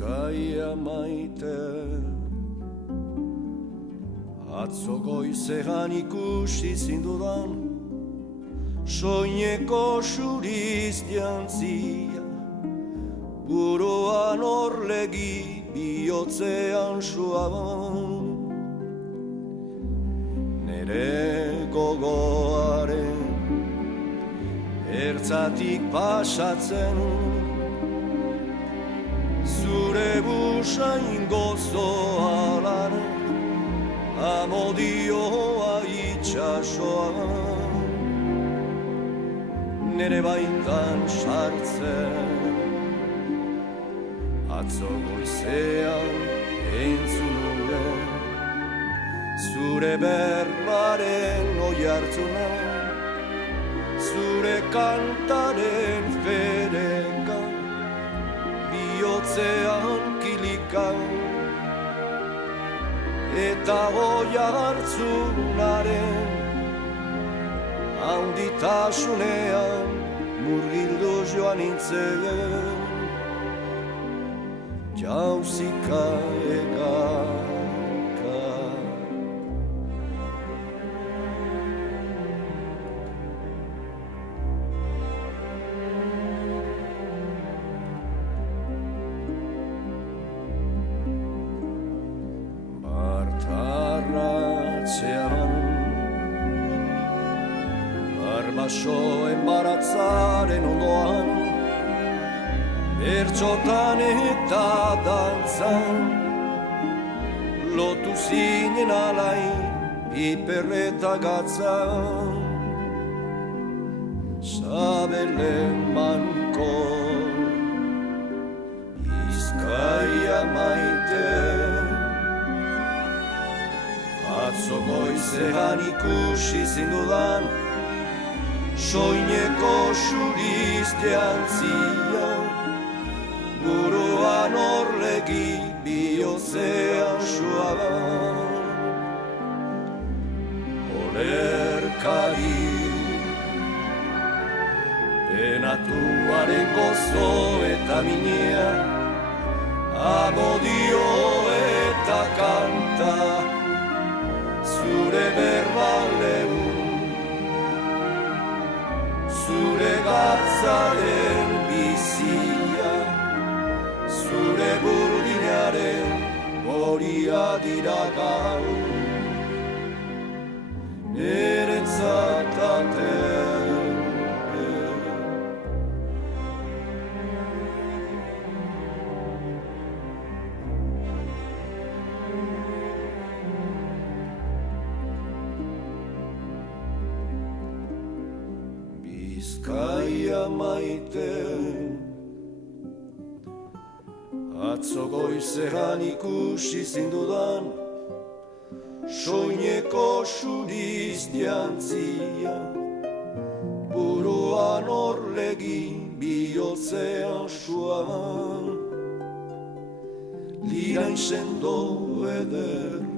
Bizkaia maite atzo goizean ikusi zindudan soineko suriz jantzia buruan orlegi bihotzean suaban nere gogoaren ertzatik pasatzen zure busain gozoalan amodioa itxasoan nere baitan sartzen atzo goizean entzun nuen zure berbaren oihartzuna zure kantaren fereka bihotzean kilikan eta oihartzunaren handitasunean murgildu joan nintzen jauzika egaka bartarratzean barbaso embaratzaren ondoan bertxotan eta dantzan lotu zinen alai piperreta gatzan sabelen manko Bizkaia maite atzo goizean ikusi zindudan soineko suriz jantzia buruan orlegi bihotzean suaban olerkari penatuaren gozo eta minea amodio eta kanta zure berbaleun zure gatzaren bizia zure burdinaren horia dira gaur niretzat Bizkaia maite atzo goizean ikusi zindudan soineko suriz jantzia buruan orlegi bihotzean suaban lirain sendo eder